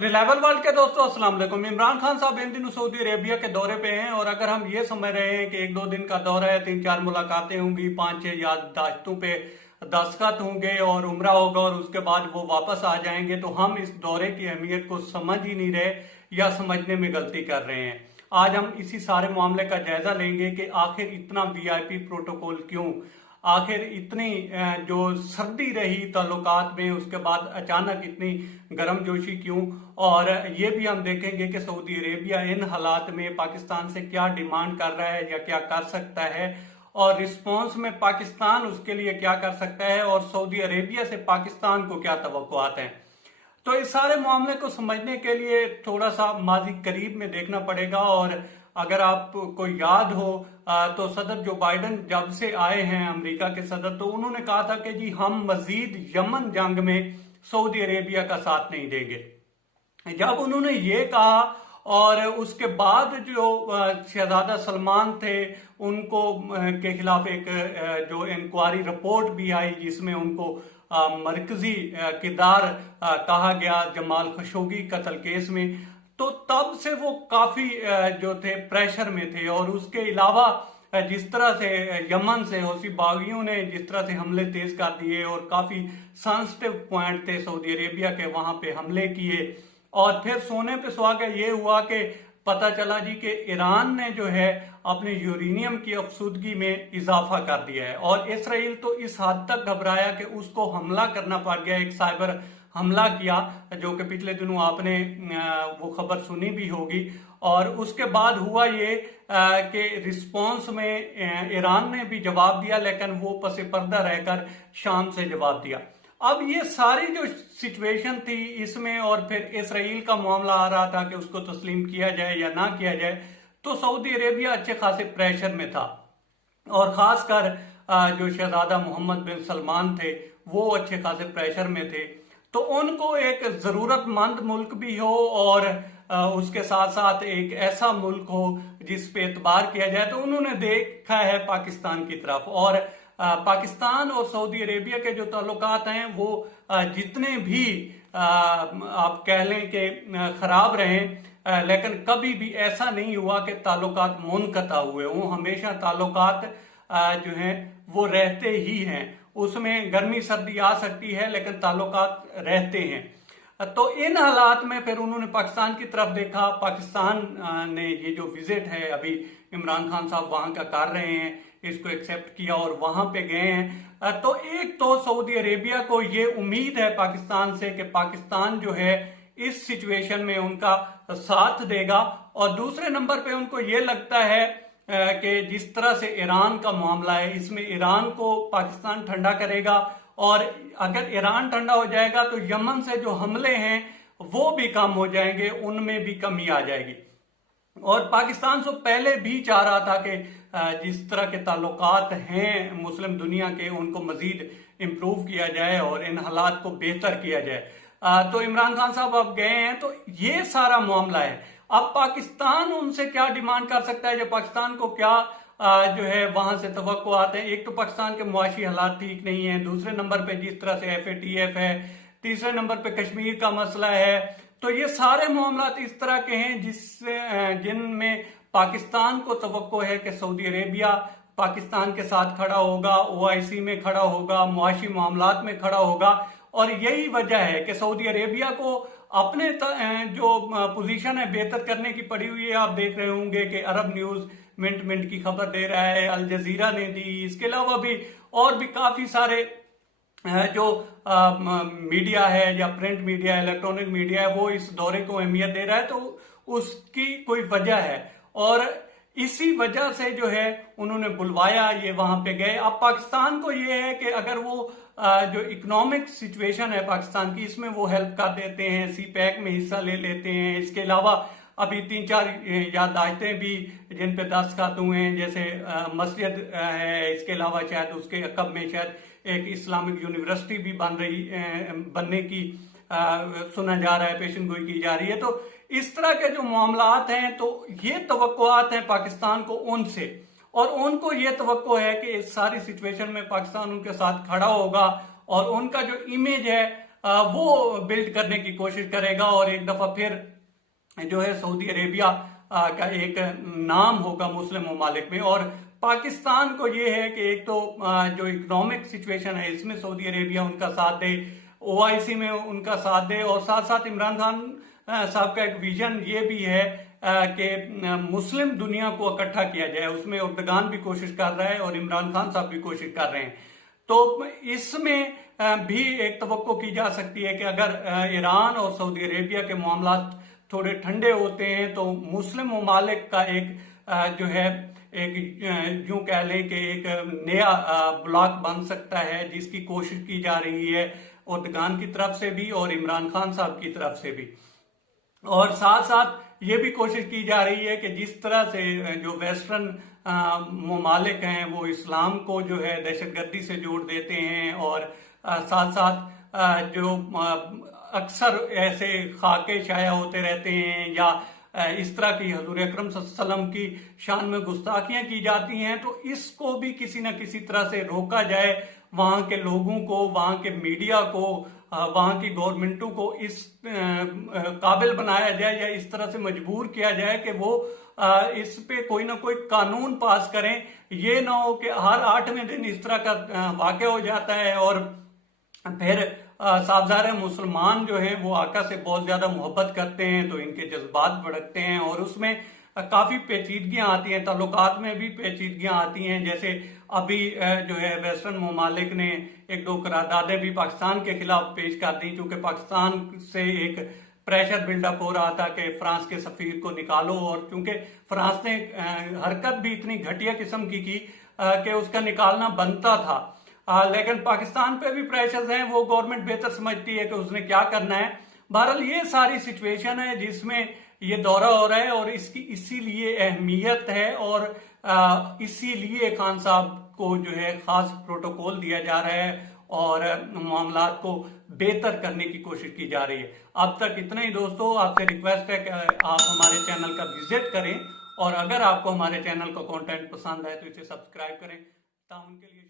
Reliable world के दोस्तों अस्सलाम वालेकुम। इमरान खान साहब इन दिनों सऊदी अरेबिया के दौरे पे हैं और अगर हम ये समझ रहे हैं कि एक दो दिन का दौरा है, 3-4 मुलाकातें होंगी, 5-6 याददाश्तों पे दस्तखत होंगे और उम्रा होगा और उसके बाद वो वापस आ जाएंगे, तो हम इस दौरे की अहमियत को समझ ही नहीं रहे या समझने में गलती कर रहे हैं। आज हम इसी सारे मामले का जायजा लेंगे कि आखिर इतना वीआईपी प्रोटोकॉल क्यों, आखिर इतनी जो सर्दी रही ताल्लुकात में, उसके बाद अचानक इतनी गर्मजोशी क्यों, और ये भी हम देखेंगे कि सऊदी अरेबिया इन हालात में पाकिस्तान से क्या डिमांड कर रहा है या क्या कर सकता है, और रिस्पॉन्स में पाकिस्तान उसके लिए क्या कर सकता है, और सऊदी अरेबिया से पाकिस्तान को क्या तवक्कुआत हैं। तो इस सारे मामले को समझने के लिए थोड़ा सा माजी करीब में देखना पड़ेगा। और अगर आपको याद हो तो सदर जो बाइडन जब से आए हैं अमेरिका के सदर, तो उन्होंने कहा था कि जी हम मजीद यमन जंग में सऊदी अरेबिया का साथ नहीं देंगे। जब उन्होंने ये कहा और उसके बाद जो शहजादा सलमान थे उनको के खिलाफ एक जो इंक्वायरी रिपोर्ट भी आई जिसमें उनको मरकजी किरदार कहा गया जमाल खशोगी कत्ल केस में, तो तब से वो काफी जो थे प्रेशर में थे। और उसके अलावा जिस तरह से यमन से हौसी बागियों ने जिस तरह से हमले तेज कर दिए और काफी सेंसिटिव पॉइंट थे सऊदी अरेबिया के, वहां पे हमले किए, और फिर सोने पे सुहागा ये हुआ कि पता चला जी कि ईरान ने जो है अपने यूरेनियम की अफसुदगी में इजाफा कर दिया है। और इसराइल तो इस हद तक घबराया कि उसको हमला करना पड़ गया, एक साइबर हमला किया, जो कि पिछले दिनों आपने वो खबर सुनी भी होगी। और उसके बाद हुआ ये कि रिस्पॉन्स में ईरान ने भी जवाब दिया, लेकिन वो पसे पर्दा रहकर शाम से जवाब दिया। अब ये सारी जो सिचुएशन थी इसमें, और फिर इसराइल का मामला आ रहा था कि उसको तस्लीम किया जाए या ना किया जाए, तो सऊदी अरेबिया अच्छे खासे प्रेशर में था। और खासकर जो शहजादा मोहम्मद बिन सलमान थे वो अच्छे खासे प्रेशर में थे। तो उनको एक जरूरतमंद मुल्क भी हो और उसके साथ साथ एक ऐसा मुल्क हो जिस पे एतबार किया जाए, तो उन्होंने देखा है पाकिस्तान की तरफ। और पाकिस्तान और सऊदी अरेबिया के जो ताल्लुकात हैं वो जितने भी आप कह लें कि खराब रहे, लेकिन कभी भी ऐसा नहीं हुआ कि ताल्लुकात मुनक़ता हुए हों। हमेशा ताल्लुकात जो हैं वो रहते ही हैं, उसमें गर्मी सर्दी आ सकती है लेकिन ताल्लुकात रहते हैं। तो इन हालात में फिर उन्होंने पाकिस्तान की तरफ देखा। पाकिस्तान ने ये जो विजिट है अभी इमरान खान साहब वहां का कर रहे हैं, इसको एक्सेप्ट किया और वहां पे गए हैं। तो एक तो सऊदी अरेबिया को ये उम्मीद है पाकिस्तान से कि पाकिस्तान जो है इस सिचुएशन में उनका साथ देगा, और दूसरे नंबर पे उनको ये लगता है कि जिस तरह से ईरान का मामला है इसमें ईरान को पाकिस्तान ठंडा करेगा, और अगर ईरान ठंडा हो जाएगा तो यमन से जो हमले हैं वो भी कम हो जाएंगे, उनमें भी कमी आ जाएगी। और पाकिस्तान से पहले भी चाह रहा था कि जिस तरह के ताल्लुकात हैं मुस्लिम दुनिया के उनको मजीद इम्प्रूव किया जाए और इन हालात को बेहतर किया जाए। तो इमरान खान साहब अब गए हैं, तो ये सारा मामला है। अब पाकिस्तान उनसे क्या डिमांड कर सकता है, या पाकिस्तान को क्या जो है वहां से तवक्को आते हैं। एक तो पाकिस्तान के मुआशी हालात ठीक नहीं है, दूसरे नंबर पे जिस तरह से FATF है, तीसरे नंबर पे कश्मीर का मसला है। तो ये सारे मामला इस तरह के हैं जिनमें पाकिस्तान को तवक्को है कि सऊदी अरेबिया पाकिस्तान के साथ खड़ा होगा, OIC में खड़ा होगा, मुआशी मामलात में खड़ा होगा। और यही वजह है कि सऊदी अरेबिया को अपने जो पोजीशन है बेहतर करने की पड़ी हुई है। आप देख रहे होंगे कि अरब न्यूज मिनट की खबर दे रहा है, अल जजीरा ने दी, इसके अलावा भी और भी काफी सारे जो मीडिया है या प्रिंट मीडिया है, इलेक्ट्रॉनिक मीडिया है, वो इस दौरे को अहमियत दे रहा है। तो उसकी कोई वजह है और इसी वजह से जो है उन्होंने बुलवाया, ये वहां पे गए। अब पाकिस्तान को ये है कि अगर वो जो इकोनॉमिक सिचुएशन है पाकिस्तान की इसमें वो हेल्प कर देते हैं, CPEC में हिस्सा ले लेते हैं। इसके अलावा अभी 3-4 याददाश्तें भी जिन पे दस्तखत हुए हैं, जैसे मस्जिद है, इसके अलावा शायद उसके अकब में शायद एक इस्लामिक यूनिवर्सिटी भी बनने की सुना जा रहा है, पेशन गोई की जा रही है। तो इस तरह के जो मामलात हैं, तो ये तवक्कुआत हैं पाकिस्तान को उनसे, और उनको ये तवक्को है कि इस सारी सिचुएशन में पाकिस्तान उनके साथ खड़ा होगा और उनका जो इमेज है वो बिल्ड करने की कोशिश करेगा और एक दफा फिर जो है सऊदी अरेबिया का एक नाम होगा मुस्लिम ममालिक में। और पाकिस्तान को ये है कि एक तो जो इकोनॉमिक सिचुएशन है इसमें सऊदी अरेबिया उनका साथ दे, ओआईसी में उनका साथ दे, और साथ साथ इमरान खान साहब का एक विजन ये भी है कि मुस्लिम दुनिया को इकट्ठा किया जाए। उसमें उर्दगान भी कोशिश कर रहा है और इमरान खान साहब भी कोशिश कर रहे हैं। तो इसमें भी एक तवक्को की जा सकती है कि अगर ईरान और सऊदी अरेबिया के मामला थोड़े ठंडे होते हैं तो मुस्लिम ममालिक का एक जो है एक यूं कह लें कि एक नया ब्लॉक बन सकता है, जिसकी कोशिश की जा रही है उर्दगान की तरफ से भी और इमरान खान साहब की तरफ से भी। और साथ साथ ये भी कोशिश की जा रही है कि जिस तरह से जो वेस्टर्न ममालिक हैं वो इस्लाम को जो है दहशतगर्दी से जोड़ देते हैं, और साथ साथ जो अक्सर ऐसे खाके शाया होते रहते हैं या इस तरह की हजूर अकरम सल्लल्लाहु अलैहि वसल्लम की शान में गुस्ताखियां की जाती हैं, तो इसको भी किसी न किसी तरह से रोका जाए। वहां के लोगों को, वहां के मीडिया को, वहां की गवर्नमेंटों को इस काबिल बनाया जाए या इस तरह से मजबूर किया जाए कि वो इस पे कोई ना कोई कानून पास करें। ये ना हो कि हर 8वें दिन इस तरह का वाक़या हो जाता है और फिर साबज़ार मुसलमान जो हैं वो आका से बहुत ज्यादा मोहब्बत करते हैं तो इनके जज्बात भड़कते हैं और उसमें काफी पेचीदगियां आती हैं, ताल्लुकात में भी पेचीदगियां आती हैं। जैसे अभी जो है वेस्टर्न ममालिक ने एक दो करारदादें भी पाकिस्तान के खिलाफ पेश कर दी, क्योंकि पाकिस्तान से एक प्रेशर बिल्डअप हो रहा था कि फ्रांस के सफीर को निकालो, और क्योंकि फ्रांस ने हरकत भी इतनी घटिया किस्म की कि उसका निकालना बनता था। लेकिन पाकिस्तान पे भी प्रेशर्स हैं, वो गवर्नमेंट बेहतर समझती है कि उसने क्या करना है। बहरहाल ये सारी सिचुएशन है जिसमें ये दौरा हो रहा है और इसकी इसीलिए अहमियत है और इसीलिए खान साहब को जो है खास प्रोटोकॉल दिया जा रहा है और मामलात को बेहतर करने की कोशिश की जा रही है। अब तक इतना ही दोस्तों, आपसे रिक्वेस्ट है कि आप हमारे चैनल का विजिट करें और अगर आपको हमारे चैनल का कंटेंट पसंद आए तो इसे सब्सक्राइब करें। ताउन के लिए